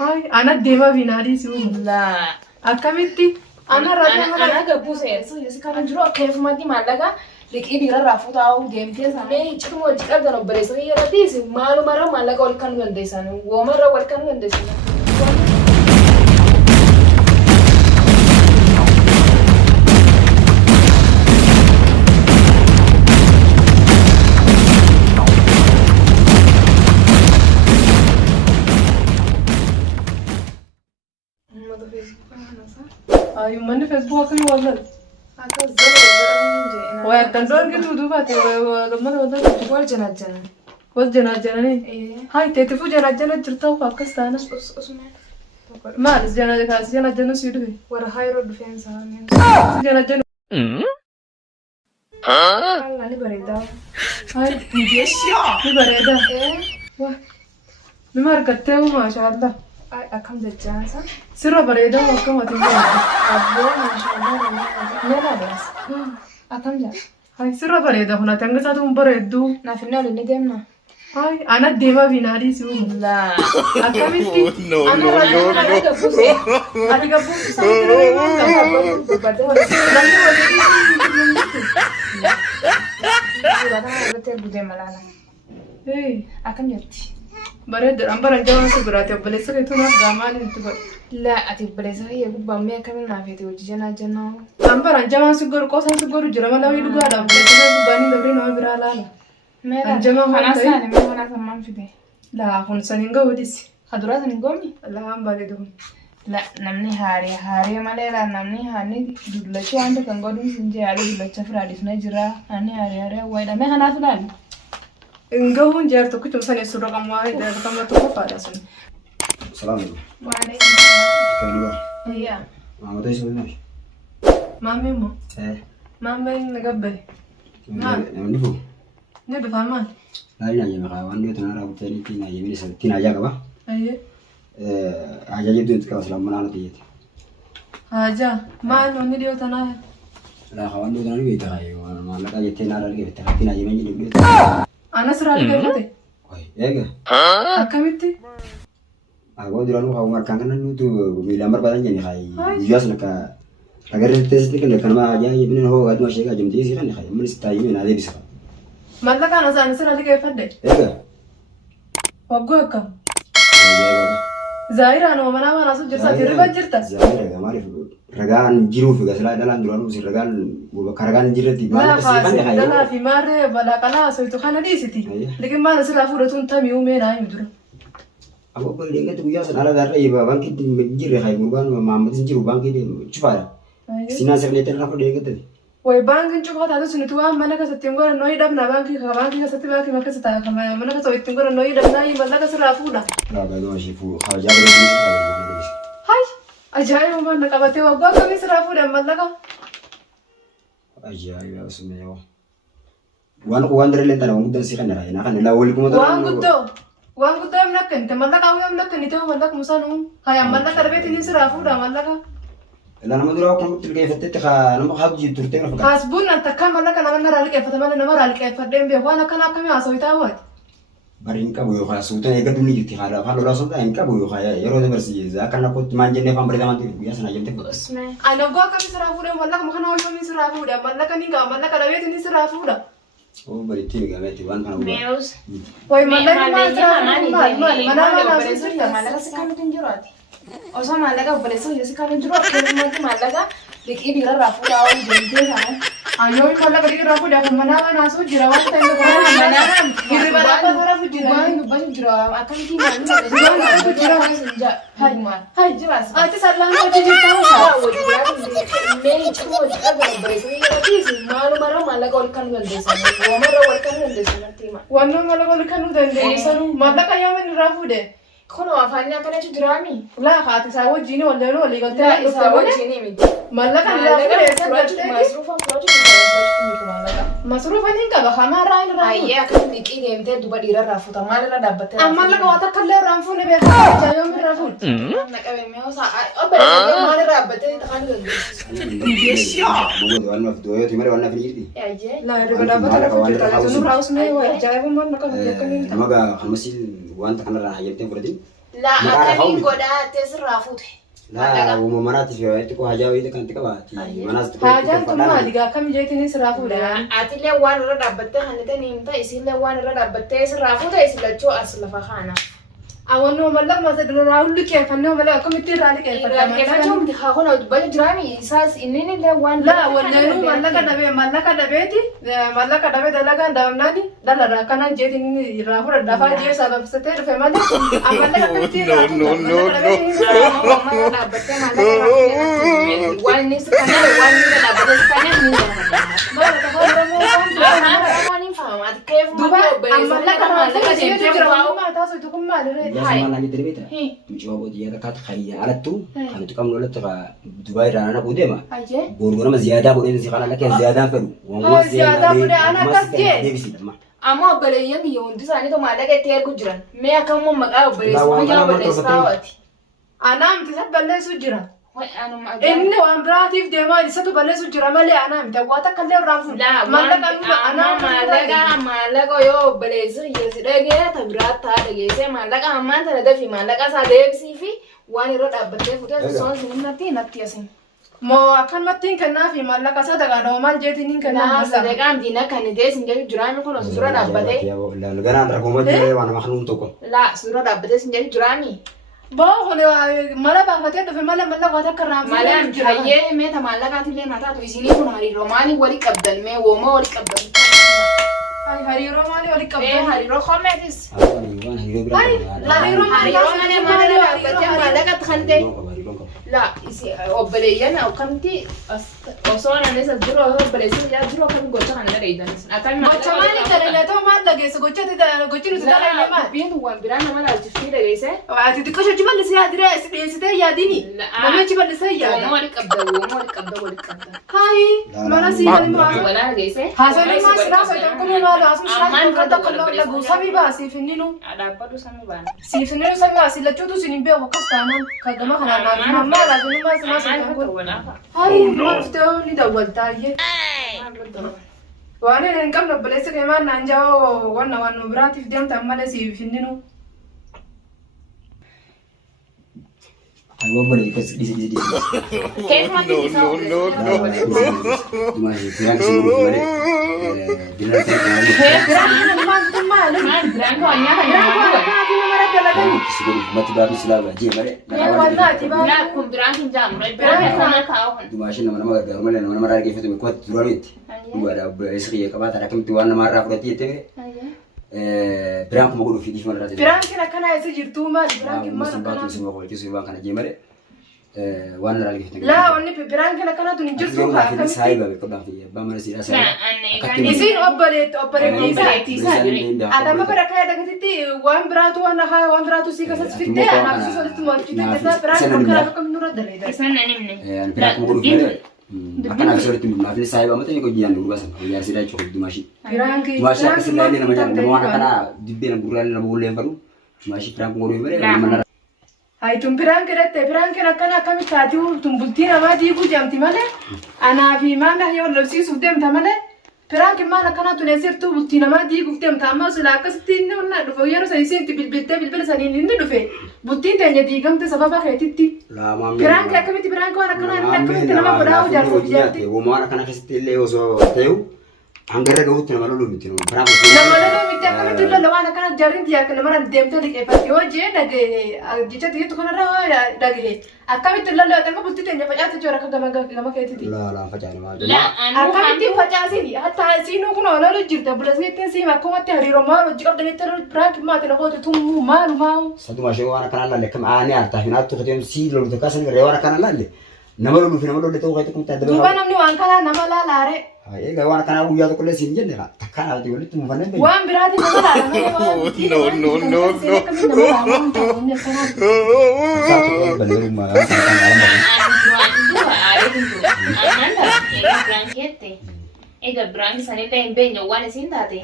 هاي أنا ديما بينادي سوي لا أكملتي أنا راجع أنا قبوسة يسكان جرو كيف ما دي مالك لك إيه بيرا رافوتا أو جيمتي سامي تكمل وجهك ده نبرة هي رديس مالو مرة مالك أول كانوا يندسان ومرة أول كانوا يندسان أيوة من فيسبوك أكمل ولا وأكن دور كده ودوباتي ولما ده ولا جنات جنات وجنا جناني هاي تتفو جنا جنا جرتاو باكستان ما جنا كاس جنا جنا سيدوي ورا هاي رود فين سامي جنا جنا أنا بريدة هاي دي بريدة واه نمر كتير ما شاء الله أكم دجاجة سر بريدة وكم أتمنى أبو ما شاء الله لا بس أكم جا هاي سر بريدة هنا تنقص أتوم بريدو نافنا اللي دمنا هاي أنا ديما بينادي سوي لا أكملتي أنا راجع أنا قبوسة أنا كبوس سامي هاي أكم جرتي بريد أمبر أنجوا سكراتي بلسه كتونا دامان انتبه لا أتبلي هي بامي كم نافيتي وجينا جنا أمبر أنجوا سكر كوسان سكر جرا ما لوي دعوا دام بلسه باني دبري نوع برالا ما أنجوا ما أنا هو ساني ما أنا كمان في ده لا هون سنينغا وديس خدرات نقومي لا هم بالدهم لا نمني هاري ما لا نمني هاني دولة شو عندك كنقولون سنجي على دولة شفرة دي سنجرا هاني هاري وايد ما هنا فلان إنغا جار تو كتوم سني سورة كم واحد ده كم تو كفارة سن السلام عليكم. وعليكم كيف نقول؟ هي ما بدي أسوي ناش. ما ميمو إيه. ما بين نقبل ما. نفو. نبي فهمان لا لا يا مخا وانو تنارا بتاني تينا يمين سب تينا جاك با. أيه حاجة جدو تكاس لما أنا تيجي. هاجا ما نوني ديو تنا لا خوانو تنارا بيتا هاي ما لك أجي تينا رالك بيتا تينا يمين جدو بيتا. أنا سرالي كيفتي وای إيه. أكملتي Aku dulu aku mau kangen itu milamar badan jadi kai. Jual nak agar tes ni kan mah aja ya bener ho gat masih kajam tes kan kai. Mana sih tahu mana ada bisa. مالك أنا زان سرالي كيفتي إيه. وأبغى كم Iya. زاهر أنا ومنا ما ناسو جرسا تيربا جرتا Zahir kemarin ragaan jiru juga selain dalam dulu sih ragaan jiru di لا mana sih kan ya خاسر لا kai. في مرة بلا كلا سويتو خانا دي ستي أيه. لكن ما نسلا فورتون تامي ومين هاي مدرو Aku beli ingat tuh biasa ada darah iba bangkit di jiru kai bukan Muhammad jiru bangkit di coba. Sina sebenarnya aku dia ingat tuh. وي بانك نشوف هذا سنتوا ما نك ستيمغور نوي دبنا بانكي كستي بانكي ما كستا كما ما نك سويت تيمغور نوي دبنا يملا كسرا فودا Lah baru masih fu kalau jago di sini kalau mana bisa. هاي اجاي ما نك بتي وغا كمي سرا فودا ملا Aja ya sebenarnya. Wan dari lentera mudah sih kan ya. Nah kan lah wali kumata. وان قدو يملك انت ملا كاوي يملك انت ملا مسانو هاي ملا كربيت ني سرا فودا ملا Lah nama dulu aku tuh kayak fete ka nama aku jitu tengah fakir. حاسبونا انت كم ملا كنا من رالك فتمنا نمر رالك فدين بي وانا كنا كم اسويتا وات Barin ka boyo kaya sultan ya kadung ni juti kada kalau rasa sultan ka boyo kaya ya roda bersih ya karena aku manje ne pamber zaman tu biasa na jente. اسمه انا غوا كم سرا فودا ملا ما كنا وشو ني سرا فودا ملا كني غا ملا كربيت ني سرا فودا Oh bari tu ga meti wan kana. ميوز وي ملا ما سرا ما مالك سكانو تنجراتي أصلا مالك بلسه يسكانو جرو كيف ما مالك لك إيه بيرا رافودا أو جنتي سامي ayo mala bari rafu da kuma na so jira wata ta ko mana iri bala ko rafu jira Bukan bukan jira akan gimana nih jira senja hari mana hari jelas ah ta sallan ko ji ta tahu wajib me cuma wajib ada beres ini nanti sih malu marah malah kau ikan gandeng sana gua marah kau ikan gandeng sana terima wannan mala ko kanu dande sanu mala ka yamin rafu de kono afanya kana tu drami la khati sa wajini wala no wala لا isa wajini mi mala ka rafu de masrufa project masrufa ni ka ba khama rai rafu ayya kan diki gemte duba dira rafu ta mala dabbate amma la ka wata kalle rafu ne be ka jayo min rafu na kabe me hosa abba mala dabbate ta kan Bago wan ma fito yo timare wan na finiti. ayya la iri bala ka rafu ta nu raus ne wa jayo min ka Nama ga khamasi wan ta kana ra hayete furdin. لا أكلين قدا تسرافوت لا ومنات في وقتك وحاجة كانت كباتي مناس حاجة تما ديكا كم جيتني سرافو ده أتيلي وان رد أبتة هنتني إمتى يصير وان رد أبتة سرافوت يصير لجوا أصل فخانة أونو ملا ما تدرون راول كيف أنو ملا كم تيرالي كيف كيف تجوم تخاخونا وتبجي درامي إساس إنني لا وان لا ونجنو ملا كدبيتي ملا كدبيت لا كان دامناني لا لا كان جيتني راهو دفع جيه سبب ستير في ملا أملا كم تيرالي وان نيس كان وان نيس لا بس كان sama lagi terbita. Mencoba dia dekat kaya alat tu. Kalau tu kamu lihat tak Dubai rana bude mah. Borgona mah ziyadah bude sih kalau lagi ziyadah perlu. Oh ziyadah bude anak kasih. Dia bisa mah. Amma balayan yon tu sani to malaga tiar gujuran. Me akan mau maga bales kaya bales kawati. Anam tisat bales sujira. Wai anu maga. Inni waan biraatiif deemaa isatu balleessu jira malee anaa miti awwaata akka illee irraan fuudhu. Maallaqa yoo baleessu hiyyeessi dhagee tabiraattaa dhageessee maallaqa ammaan tana dafi maallaqa isaa deebisii fi waan irra dhaabbattee fuutee sosoon sinimatti natti asin. Moo akkanumatti hin kennaa fi maallaqa isaa dagaadhamu maal jeetiin hin kennaa. Sadeeqaan diina kan itee sin jedhu jiraami kun osoo sura dhaabbatee. Ganaan rakkoo jiree waan maknuun tokko. Laa sura dhaabbatee sin jedhu jiraami. Boo kun mala baafatee dhufe mala waata akka irraan fuudhee Malaan hayyee meeta maallaqaatillee haa taatu isinii kun hariiroo maalii walii qabdan mee wooma walii qabdan. Hariiroo maalii walii qabdan. Hariiroo komeetis. Hariiroo malee dhaabbattee maallaqatti kan ta'e. La obboleeyyan akkamitti osoo nanis as jiru obboleessi yaa jiru akkamitti gocha kana dhareeydanis. Gocha maalii dhareeydatoo maal dhageesse gochi nuti dhareeyne maal. Biin waan biraa nama laalchiftii dhageesse. Ati xiqqoo shochi bal'isee yaadire dhiyeessitee yaadini. Namichi bal'isee yaada. Wooma walii qabda. Haayi mana siidanii Waan walaa dhageesse. haasanii maa siraa fayyadamu maal haasuu siraa kan tokko lagu samii baasiif inni nu. Dhaabbatu samii baana. Siif inni nu samii baasii lachuutu sin hin beeku akkas taanaan kaggama kanaan naannoo ammaa laazimii maa sinaa sin kun. Haayi maaliftee ni dawwaltaayyee. Waan hin qabne obboleessi kee maan naan jaa'oo waan nu biraatiif deemtan malee siif inni nu. Aku boleh ikut di. Keef mati isa. Cuma bilang semua kemarin. Bilang saya kemarin. Maal biraan koo nyaata Sebelum mati babi selama aja kemarin. Laa kun biraan hin jaamu. Biraan kana kaa'u kun. Cuma sih nama garuman nama lagi itu kuat turun itu. Dua ada besok ya kabar ada kem tuan nama rafut itu. Biraan kuma kudu fidi mana rati. Biraan kena kana isi jirtu maal biraan kena mana kana. Masih semua kalau justru bang kana jemare. Wan lagi fidi. Laa wanni biraan kena kana tu ni jirtu kaa. Aku saya babe kau dah fidi. Bang mana sih rasa. Isin obboleet isa. Adama barakaya dagatitti waan biraatu waan biraatu si kasas fitte anaaf si solitti marchite dasa biraan kana bakka nurra dareeda. Isan nanimne. Biraan kuma kudu fidi. Akan aku sulit maafin saya banget ini kau jangan dulu basan. Ya sudah cukup dimashi. Dimashi aku selain nama jangan nama anak karena dibel buruan nama boleh baru. Dimashi perang pengurus mereka mana. Hai tumpiran kena kana kami tadi tumbulti nama di ibu jam timane. Anak mana yang lebih sudah tamane. Perang mana kana tu nesir tu bulti nama di ibu tem tamas lakas tin na do yaro sai sin ti bil sani ni do fe. Bulti tanya di gam te sababa khetiti. Perang kami ti perang ko kana kami nama bodau jar ko jati. Wo mana kana khestile oso teu. Anggernya gak utuh nama lu mungkin. Berapa? Nama lu mungkin kami tuh lalu anak kan jaring dia kena mana dem tuh di kepas. Yo je nage, jika dia tuh kan ada ya nage. Kami tuh lalu akan kau tanya apa tuh orang kagak kayak itu. Lah fajar mah. Kami tuh fajar sih. Hatta sih nu kuno lalu jirta belas gitu sih. Aku mati hari Roma, jika dengan terus berat mati lalu tuh tuh mau. Satu masih orang kenal lah. Kem aneh arta. Hina tuh ketemu si lalu tuh kasan orang kenal lah. Nama lu tuh kayak itu kita. Tuh mana nih angkala nama lare. Ay, gawa kana uya to kule sinjen dera. Takana di wali tu mufane be. Wan biradi nama lare. No. Satu balik rumah sampai malam. Ega branch sanita empeño wan sintate.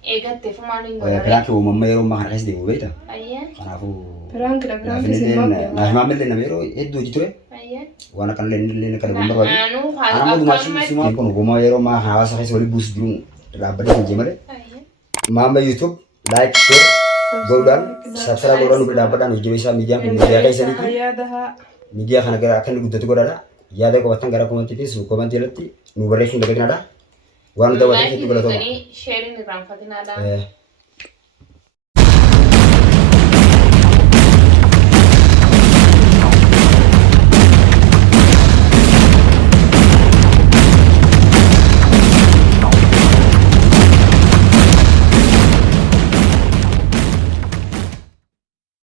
Ega te fumano ingolare. Pero que mamma ero mahar es de ubeta. Ayya. Kana fu. Perang kena sih mau. Nah, mamma le namero eddu jitu e. Ayya. Wana kan len kada bombar wali. Anu Ana mu masih semua kono goma ero ma hawa sa wali bus drum. Rabade ko jemare. Ayya. Mamma YouTube like share godhan subscribe godhan nu dhaabbadhaan hojii isaa miidiyaan kun miidiyaa keessanii Yaadaha. miidiyaa kana gara akka inni guddatu godhadha yaada qabattan gara komantii fi komantii irratti nu barreessuun dagagnadha waan daawwataniif itti galatoomaa. Sharing irraan fatinaadha.